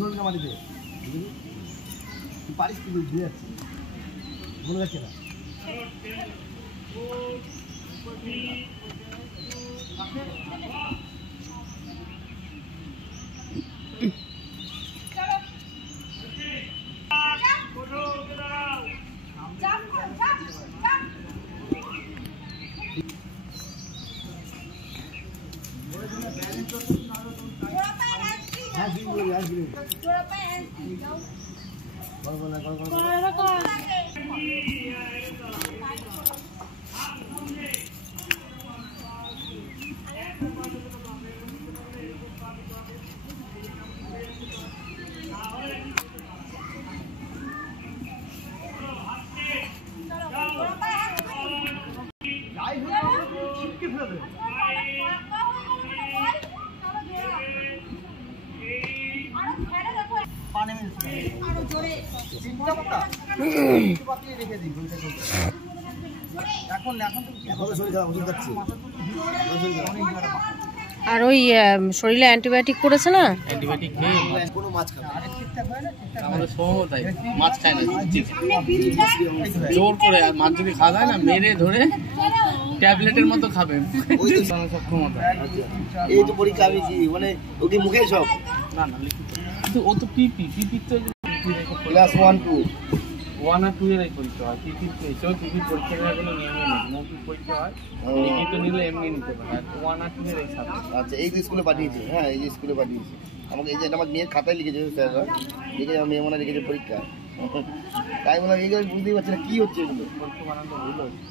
ধরবি না মাটিতে, পারিস কি ধুয়ে যাচ্ছে মনে যাচ্ছে না। আর ওই শরীরে অ্যান্টিবায়োটিক পড়েছে না, অ্যান্টিবায়োটিক খেয়ে কোনো মাছ খাবে আমাদের সৌমও তাই মাছ খায় না, জোর করে। আর মাছ যদি খাওয়া যায় না, মেরে ধরে ট্যাবলেটের মতো খাবে সক্ষমতা। এই তো পরীক্ষা আমি কি মানে ওকে মুখে সব না না লিখিত, কিন্তু ও তো পিপি তো ক্লাস 1 2 1 আর 2 এর পরীক্ষা হয়। পিপি এসেও পিপি পরীক্ষা নেওয়ার কোনো নিয়ম নেই, মৌখিক পরীক্ষা হয়, লিখিত নিলে এমনি নিতে পারে। আর 1 আর 2 এর এই সাবজেক্ট। আচ্ছা, এই যে স্কুলে পাঠিয়েছে, হ্যাঁ এই যে স্কুলে পাঠিয়েছে আমাকে, এই যে আমার মেয়ের খাতায় লিখেছে স্যাররা, লিখেছে আমার মেয়ে মনে লিখেছে পরীক্ষা। তাই মনে হয় এইগুলো বুঝতেই পারছি না কি হচ্ছে এগুলো, পরীক্ষা বানানো ভুল হচ্ছে।